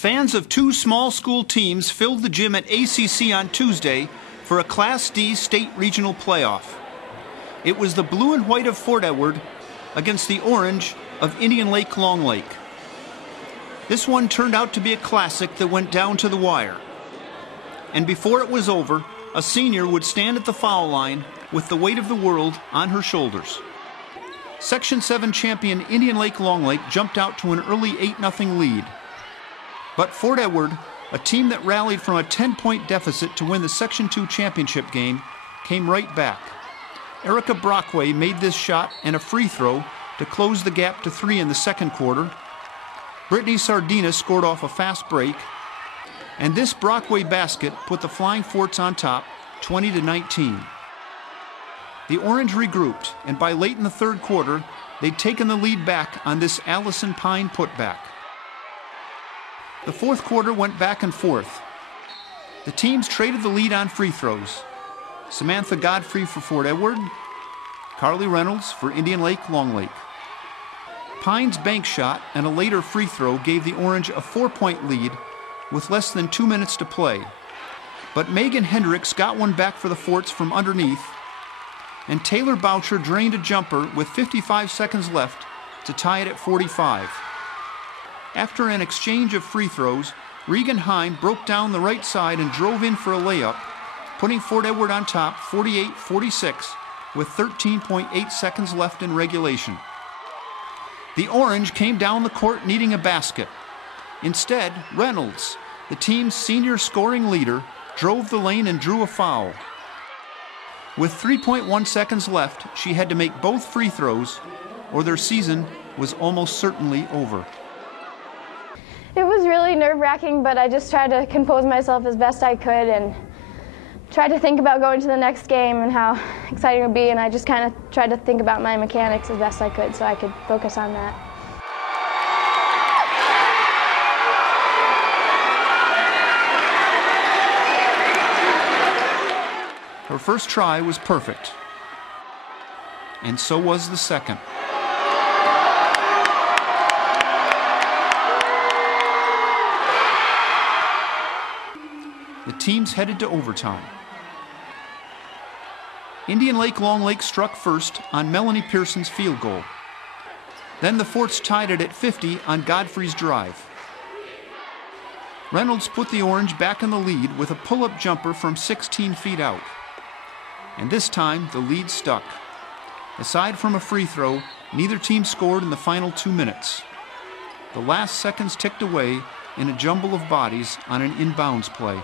Fans of two small school teams filled the gym at ACC on Tuesday for a Class D state regional playoff. It was the blue and white of Fort Edward against the orange of Indian Lake Long Lake. This one turned out to be a classic that went down to the wire. And before it was over, a senior would stand at the foul line with the weight of the world on her shoulders. Section 7 champion Indian Lake Long Lake jumped out to an early 8-0 lead. But Fort Edward, a team that rallied from a 10-point deficit to win the Section 2 championship game, came right back. Erica Brockway made this shot and a free throw to close the gap to 3 in the second quarter. Brittany Sardina scored off a fast break. And this Brockway basket put the Flying Forts on top, 20-19. The Orange regrouped, and by late in the third quarter, they'd taken the lead back on this Allison Pine putback. The fourth quarter went back and forth. The teams traded the lead on free throws. Samantha Godfrey for Fort Edward, Carly Reynolds for Indian Lake Long Lake. Pine's bank shot and a later free throw gave the Orange a 4-point lead with less than 2 minutes to play. But Megan Hendricks got one back for the Forts from underneath, and Taylor Boucher drained a jumper with 55 seconds left to tie it at 45. After an exchange of free throws, Regan Heim broke down the right side and drove in for a layup, putting Fort Edward on top 48-46 with 13.8 seconds left in regulation. The Orange came down the court needing a basket. Instead, Reynolds, the team's senior scoring leader, drove the lane and drew a foul. With 3.1 seconds left, she had to make both free throws, or their season was almost certainly over. It was really nerve-wracking, but I just tried to compose myself as best I could and tried to think about going to the next game and how exciting it would be, and I just kind of tried to think about my mechanics as best I could so I could focus on that. Her first try was perfect, and so was the second. The teams headed to overtime. Indian Lake Long Lake struck first on Melanie Pearson's field goal. Then the Forts tied it at 50 on Godfrey's drive. Reynolds put the Orange back in the lead with a pull-up jumper from 16 feet out. And this time, the lead stuck. Aside from a free throw, neither team scored in the final 2 minutes. The last seconds ticked away in a jumble of bodies on an inbounds play.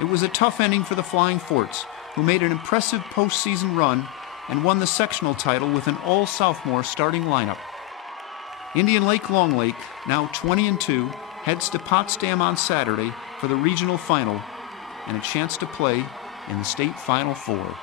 It was a tough ending for the Flying Forts, who made an impressive postseason run and won the sectional title with an all-sophomore starting lineup. Indian Lake Long Lake, now 20-2, heads to Potsdam on Saturday for the regional final and a chance to play in the state Final Four.